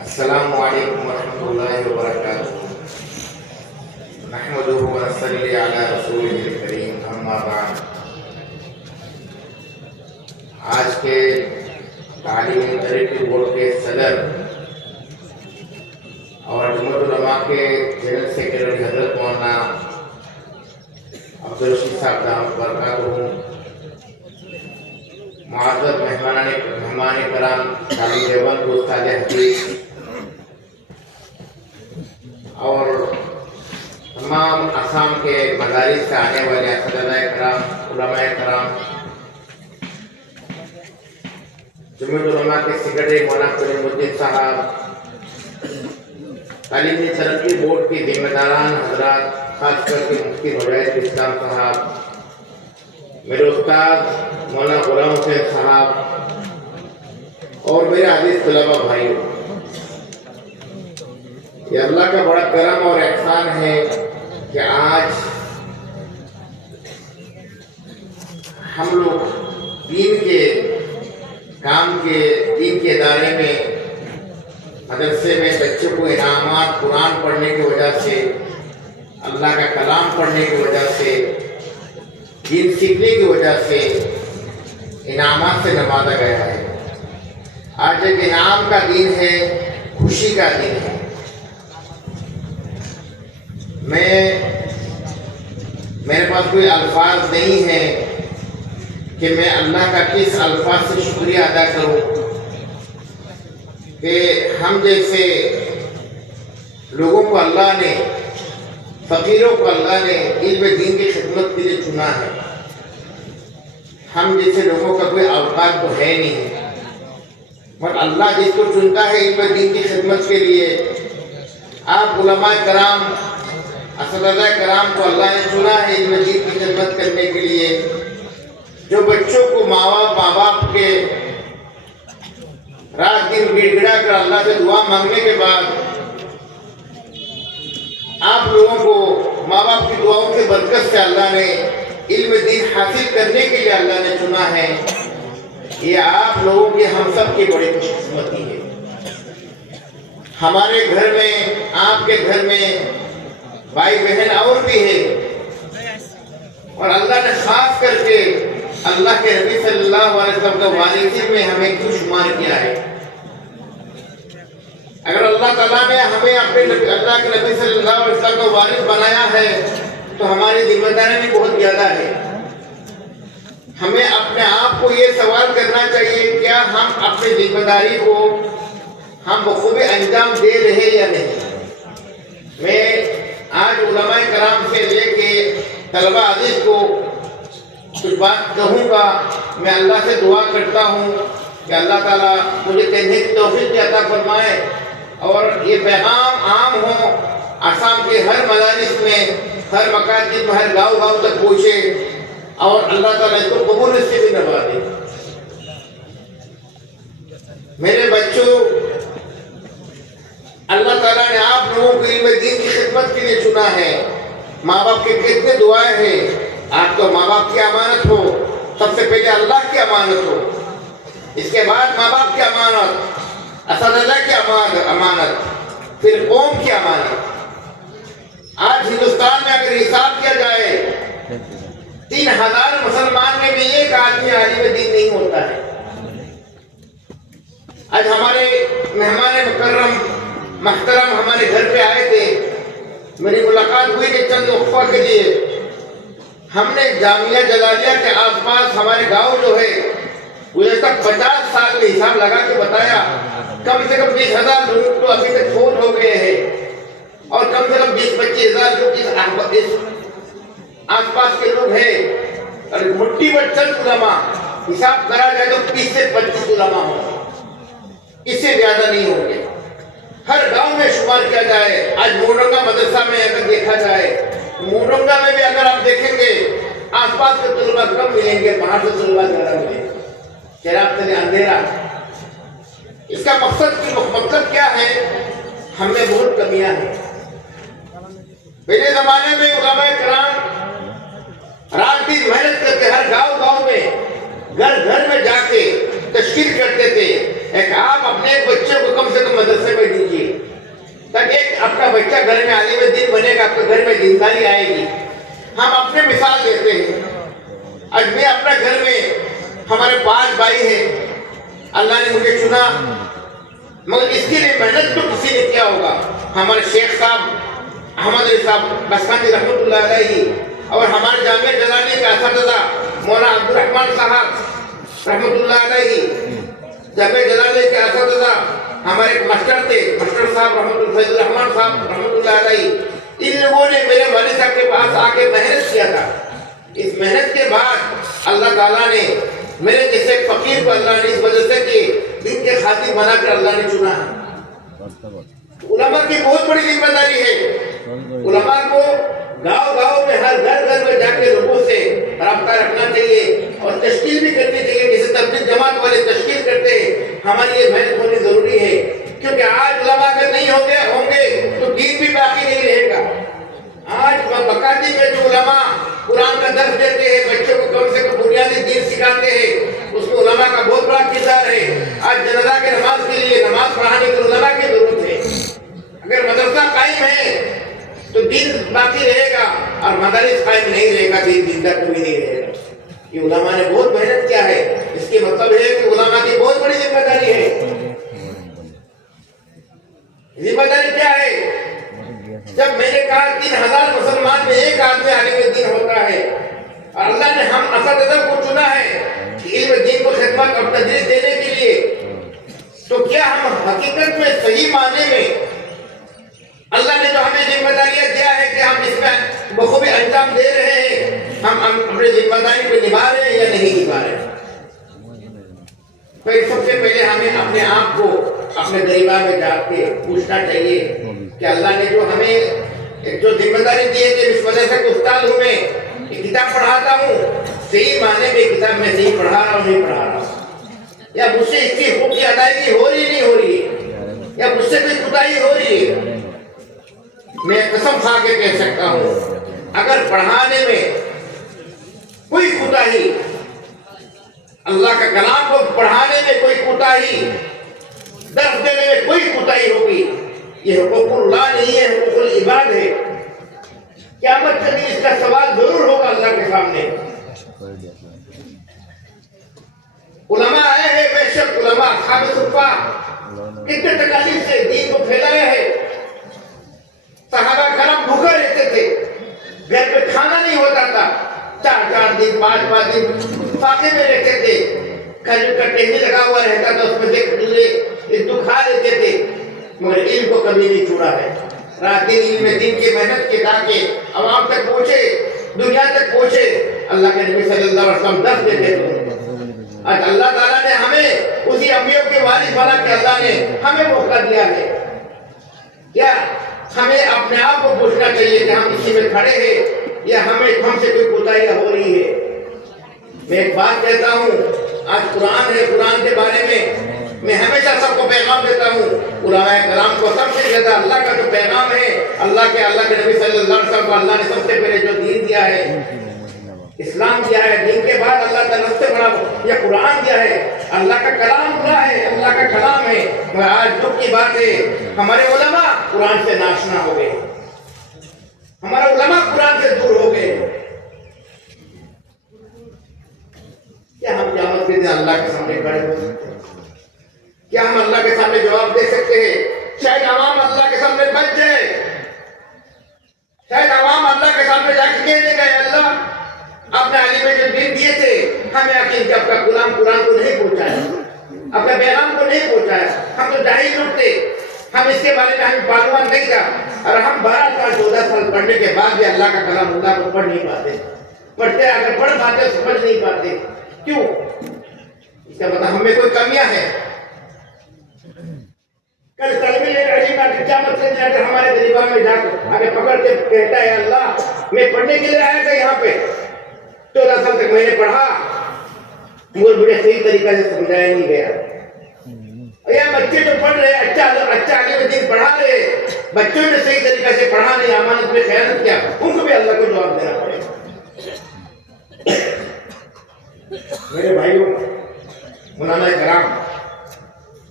السلام علیکم ورحمۃ اللہ وبرکاتہ نحمدہ ونصلی علی رسولہ الکریم اما بعد۔ آج کے تعلیمی ترقی بورڈ کے صدر اور جمعیت العلماء کے جنرل سیکرٹری حضرت مولانا عبدالرشید صاحب دامت برکاتہ، معزز مہمان کرام طالب دیوبند استاد حدیث اور تمام آسام کے مدارس سے آنے والے اساتذہ کرام، علماء کرام، جمعیت العلماء کے سیکرٹری مولانا کریم الدین صاحب، تعلیمی ترقی بورڈ کے ذمہ داران حضرات، خاص کر کے مفتی ہدایت اسلام صاحب، میرے استاد مولانا غلام حسین صاحب اور میرے عزیز طلبہ بھائیوں، یہ اللہ کا بڑا کرم اور احسان ہے کہ آج ہم لوگ دین کے کام کے دین کے ادارے میں مدرسے میں بچوں کو انعامات قرآن پڑھنے کی وجہ سے، اللہ کا کلام پڑھنے کی وجہ سے، دین سیکھنے کی وجہ سے انعامات سے نوازا گیا ہے۔ آج ایک انعام کا دن ہے، خوشی کا دن ہے۔ میرے پاس کوئی الفاظ نہیں ہے کہ میں اللہ کا کس الفاظ سے شکریہ ادا کروں کہ ہم جیسے لوگوں کو اللہ نے، فقیروں کو اللہ نے علم دین کی خدمت کے لیے چنا ہے۔ ہم جیسے لوگوں کا کوئی اوقات تو ہے نہیں، اور اللہ جس کو چنتا ہے علم دین کی خدمت کے لیے، آپ علماء کرام، اساتذہ کرام کو اللہ نے چنا ہے علم دین کی خدمت کرنے کے لیے، جو بچوں کو ماں باپ کے رات دن گڑ گڑا کر اللہ سے دعا مانگنے کے بعد آپ لوگوں کو ماں باپ کی دعاؤں کی برکت سے اللہ نے علم دین حاصل کرنے کے لیے اللہ نے چنا ہے۔ یہ آپ لوگوں کی، ہم سب کی بڑی خوش قسمتی ہے۔ ہمارے گھر میں، آپ کے گھر میں بھائی بہن اور بھی ہے، اور اللہ نے خاص کر کے اللہ کے نبی صلی اللہ علیہ وسلم کا والدین میں ہمیں کیوں شمار کیا ہے؟ اگر اللہ تعالیٰ نے ہمیں اپنے اللہ کے نبی صلی اللہ علیہ وسلم کا والد بنایا ہے تو ہماری ذمہ داری بھی بہت زیادہ ہے۔ ہمیں اپنے آپ کو یہ سوال کرنا چاہیے، کیا ہم اپنی ذمہ داری کو ہم بخوبی انجام دے رہے یا نہیں؟ میں آج علماء کرام سے لے کے طلبہ عزیز کو کچھ بات کہوں گا۔ میں اللہ سے دعا کرتا ہوں کہ اللہ تعالیٰ مجھے کہنے کی توفیق عطا فرمائے اور یہ پیغام عام ہو، آسام کے ہر مدارس میں، ہر مکاتب میں، ہر گاؤں تک پہنچے، اور اللہ تعالیٰ اس کو قبول سے بھی نوازے۔ میرے بچوں، اللہ تعالیٰ نے آپ لوگوں کو علم دین کی خدمت کے لیے چنا ہے۔ ماں باپ کے کتنے دعائیں ہیں، آپ تو ماں باپ کی امانت ہو، سب سے پہلے اللہ کی امانت ہو، اس کے بعد ماں باپ کی امانت، اساتذہ کی امانت، پھر قوم کی امانت۔ آج ہندوستان میں اگر حساب کیا جائے 3000 مسلمان میں بھی ایک آدمی عالم دین نہیں ہوتا ہے۔ آج ہمارے مہمان مکرم محترم ہمارے گھر پہ آئے تھے، میری ملاقات ہوئی کہ چند وقفہ کے لیے ہم نے جامعہ جلالیہ کے آس پاس ہمارے گاؤں جو ہے گزشتہ 50 سال میں حساب لگا کے بتایا، کم سے کم 20,000 لوگ تو ابھی تک فوت ہو گئے ہیں، اور کم سے کم 20-25,000 لوگ اس آس پاس کے لوگ ہیں، اور مٹھی پر چند علماء، حساب کرا جائے تو 30 سے 25 علماء ہوں، اس سے زیادہ نہیں ہوں گے۔ ہر گاؤں میں شمار کیا جائے، آج مورنگا مدرسہ میں اگر دیکھا جائے، مورنگا میں بھی اگر آپ دیکھیں گے آس پاس کے طلبہ کم ملیں گے، باہر سے طلبہ زیادہ ملیں گے۔ چراغ تلے اندھیرا، اس کا مطلب کیا ہے؟ ہم میں بہت کمیاں ہیں۔ پہلے زمانے میں علماء کرام رات دن محنت کرتے، ہر گاؤں میں، گھر گھر میں جا کے تشکیل کرتے تھے، ایک آپ اپنے بچے کو کم سے کم مدرسے میں دیجیے تاکہ آپ کا بچہ گھر میں عالم دین بنے گا, آپ کے گھر میں دینداری آئے گی. ہم اپنے مثال دیتے ہیں. آج میں اپنے گھر میں ہمارے 5 بھائی ہیں, اللہ نے مجھے چنا, مگر اس کے لیے محنت تو کسی نے کیا ہوگا. ہمارے شیخ صاحب احمد علی صاحب بسکانی رحمۃ اللہ علیہ اور ہمارے جامعہ جلانی کے اساتذہ مولانا عبد الرحمان صاحب رحمۃ اللہ علیہ, جامعہ جلالیہ کے اساتذہ ہمارے ماسٹر تھے ماسٹر صاحب فیض الرحمان صاحب رحمۃ اللہ علیہ, ان لوگوں نے میرے والد صاحب کے پاس آ کے محنت کیا تھا. اس محنت کے بعد اللہ تعالیٰ نے میرے جیسے فقیر کو اللہ نے اس مدرسے کے دین کے خادم بنا کر اللہ نے چنا. علماء کی بہت بڑی ذمہ داری ہے. علماء کو گاؤں گاؤں میں ہر گھر گھر میں جا کے لوگوں سے رابطہ رکھنا چاہیے اور تشکیل بھی کرنی چاہیے. جیسے تبلیغ جماعت والے تشکیل کرتے ہیں, ہماری یہ محنت ہونی ضروری ہے, کیونکہ آج علماء اگر نہیں ہوں گے تو دین بھی باقی نہیں رہے گا. آج بقاتی میں جو علماء قرآن کا درس دیتے ہیں, بچوں کو کم سے کم بنیادی دین سکھاتے ہیں, اس میں علماء کا بہت بڑا کردار ہے. آج جنازہ کے نماز کے لیے نماز پڑھانے کے علماء کی ضرورت ہے. اگر مدرسہ قائم ہے تو دین باقی رہے گا, اور مدارس قائم نہیں رہے گا دین زندہ کبھی نہیں رہے گا. یہ علماء نے بہت محنت کیا ہے. اس کے مطلب ہے کہ علماء کی بہت بڑی ذمہ داری ہے. ذمہ داری کیا ہے؟ جب میں نے کہا 3000 مسلمان میں ایک آدمی عالم دین ہوتا ہے, اور اللہ نے ہم اساتذہ کو چنا ہے کہ علم دین کو خدمت اور تدریس دینے کے لیے, تو کیا ہم حقیقت میں صحیح معنی میں اللہ نے جو ہمیں ذمہ داریاں دیا ہے کہ ہم اس میں بخوبی انجام دے رہے ہیں, ہم اپنے ذمہ داری کو نبھا رہے ہیں یا نہیں نبھا رہے ہیں؟ پھر سب سے پہلے ہمیں اپنے آپ کو اپنے غریبہ میں جا کے پوچھنا چاہیے کہ اللہ نے جو ہمیں ایک جو ذمہ داری دی ہے کہ اس وجہ سے استاد ہوں میں ایک کتاب پڑھاتا ہوں, صحیح معنی میں کتاب میں صحیح پڑھا رہا ہوں نہیں پڑھا رہا ہوں, یا مجھ سے اس کی حقوق کی ادائیگی ہو رہی نہیں ہو رہی ہے, یا مجھ سے کوئی کوتاہی ہو رہی ہے. میں قسم کھا کے کہہ سکتا ہوں اگر پڑھانے میں کوئی کوتاہی, اللہ کا کلام کو پڑھانے میں کوئی کوتاہی, درس دینے میں کوئی کوتاہی ہوگی, یہ حقوق اللہ نہیں ہے, حقوق العباد ہے. قیامت کے دن اس کا سوال ضرور ہوگا اللہ کے سامنے. علماء آئے ہیں, بے شک علماء اصحاب صفہ کتنے تکالیف سے دین کو پھیلایا ہے. صحابہ کرام بھوکے رہتے تھے, گھر پہ کھانا نہیں ہوتا تھا, 4 دن 5 دن فاقے میں رہتے تھے, کھجور کا ٹہنی لگا ہوا رہتا تھا, اس میں سے کھجورے کھا لیتے تھے, مگر علم کو کبھی نہیں چھوڑا ہے. رات دن علم دین کی محنت کے تاکہ عوام تک پہنچے, دنیا تک پہنچے. اللہ کے نبی صلی اللہ علیہ وسلم درس دیتے تھے. آج اللہ تعالیٰ نے ہمیں اسی انبیاء کے وارث بنا کے اللہ نے ہمیں موقع دیا ہے. کیا ہمیں اپنے آپ کو پوچھنا چاہیے کہ ہم اسی میں کھڑے ہیں یا ہم سے کوئی کوتاہیاں ہو رہی ہے. میں ایک بات کہتا ہوں, آج قرآن ہے, قرآن کے بارے میں ہمیشہ سب کو پیغام دیتا ہوں. علماء کرام کو سب سے زیادہ اللہ کا جو پیغام ہے, اللہ کے نبی صلی اللہ علیہ وسلم کو اللہ نے سب سے پہلے جو دین دیا ہے, اسلام دیا ہے, دین کے بعد اللہ تعالیٰ سب سے بڑا یہ قرآن دیا ہے. اللہ کا کلام پورا ہے, اللہ کا کلام ہے. مگر آج دکھ کی بات ہے ہمارے علماء قرآن سے ناشنا ہو گئے, ہمارے علماء قرآن سے دور ہو گئے. کیا ہم قیامت کے دن اللہ کے سامنے کھڑے ہو سکتے ہیں؟ کیا ہم اللہ کے سامنے جواب دے سکتے ہیں؟ شاید عوام اللہ کے سامنے بچ جائے, شاید عوام اللہ کے سامنے جا کے کہہ دے گا اللہ آپ نے علی میں جو دین دیے تھے ہمیں یقین کہ آپ کا غلام قرآن کو نہیں پہنچایا, آپ کا پیغام کو نہیں پہنچایا, ہم تو جاہل لوگ تھے, ہم اس کے بارے میں ہمیں معلومات نہیں تھا, اور ہم 12 سال 14 سال پڑھنے کے بعد بھی اللہ کا کلام اللہ کو پڑھ نہیں پاتے, پڑھتے اگر پڑھ پاتے سمجھ نہیں پاتے. کیوں؟ اس کا مطلب ہمیں کوئی کمیاں ہیں. کل طالب علم کا کیا مطلب ہے کہ ہمارے غریبان میں جا کر ہمیں پکڑ کے کہتا ہے اللہ میں پڑھنے کے لیے آیا تھا یہاں پہ, 14 سال تک میں نے پڑھا مگر مجھے صحیح طریقہ سے سمجھایا نہیں گیا. یا بچے جو پڑھ رہے اچھا عالم دین پڑھا رہے, بچوں نے صحیح طریقہ سے پڑھا نہیں, امانت میں خیانت کیا, ان کو بھی اللہ کو جواب دینا پڑے گا. میرے بھائیوں, مولانا کرام